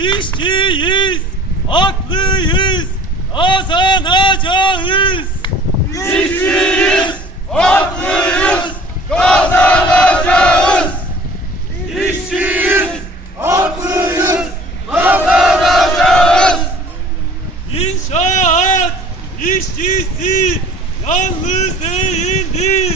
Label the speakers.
Speaker 1: İşçiyiz, haklıyız, kazanacağız. İşçiyiz, haklıyız, kazanacağız. İşçiyiz, haklıyız, kazanacağız. İnşaat işçisi yalnız değildir.